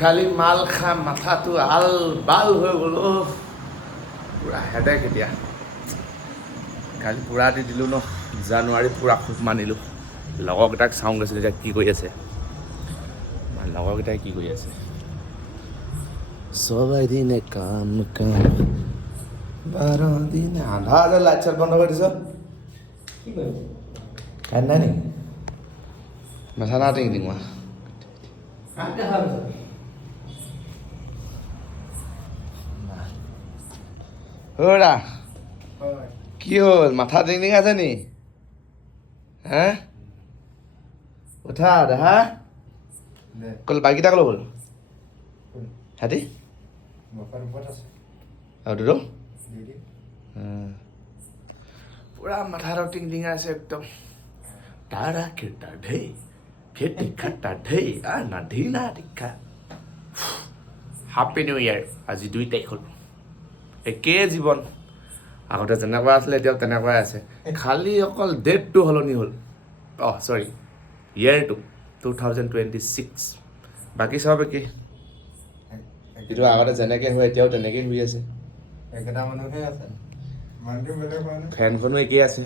খালি মাল খাম মাথাটো আল বাল হৈ গ'ল পুৰা হেঁতে কেতিয়া কালি পুৰা দি দিলোঁ ন জানুৱাৰী পুৰা খুব মানিলোঁ লগৰকেইটাক চাওঁ গৈছিলোঁ এতিয়া কি কৰি আছে লগৰকেইটাই কি কৰি আছে সবাই দিনে কাম কাম 12 দিনে আধা আধা লাইট চাইট বন্ধ কৰি দিছ কি কৰিম কাৰেণ্ট নাই নেকি মাথা না টিং টিং কাক দেখা পাইছ অ'ৰা কি হ'ল মাথা টিং টিং আছে নি হে উঠা দেহা কল বাইককেইটা ক'লৈ গ'ল হাতী আৰু দুটো পুৰা মাথাটো টিং টিং আছে একদম তাৰা খেতা ঢেই খেতি খাটা ঢেই নাধি না দীক্ষা হেপী নিউ ইয়েৰ আজি 2 তাৰিখ হ'ল একেই জীৱন আগতে যেনেকুৱা আছিলে এতিয়াও তেনেকুৱাই আছে খালি অকল ডেটটো সলনি হ'ল চৰি ইয়েৰটো 2026 বাকী চব একেই কিন্তু আগতে যেনেকৈ হয় এতিয়াও তেনেকেই হৈ আছে একেটা মানুহে আছে মানুহটো বেলেগ হোৱা নাই ফেনখনো একেই আছে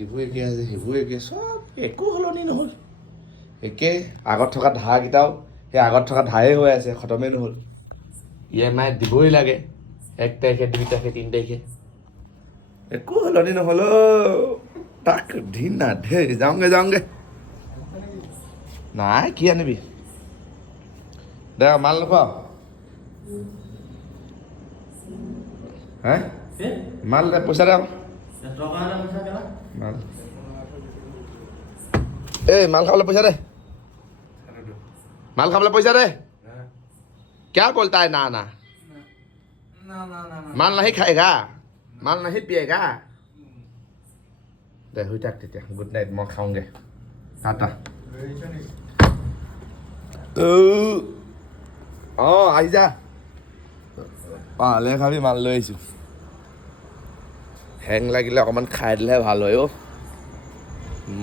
এইবোৰ একেই আছে সেইবোৰ একেই চব একো সলনি নহ'ল একেই আগত থকা ধাৰকেইটাও সেই আগত থকা ধাৰেই হৈ আছে খতমেই নহ'ল EMI দিবই লাগে 1 তাৰিখে 2 তাৰিখে 3 তাৰিখে একো সলনি নহ'ল তাক দিন না ধেই যাওঁগে নাই কি আনিবি দে মাল নাপাওঁ হে মাল দে পইচা দে মাল এই মাল খাবলৈ পইচা দে माल खाने पैसा दे क्या बोलता है ना ना माल नहीं खाएगा माल नहीं पिएगा दे हुई तक तेतिया गुड नाइट मैं खाऊंगे टाटा आई जा पाले खाबी माल লৈ আহিছো হেং লাগিলে অকমান খাই দিলে ভাল হয়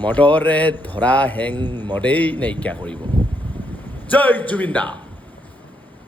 মটৰে ধৰা হেং মদেই নাইকিয়া কৰিব জয় জুবিন দা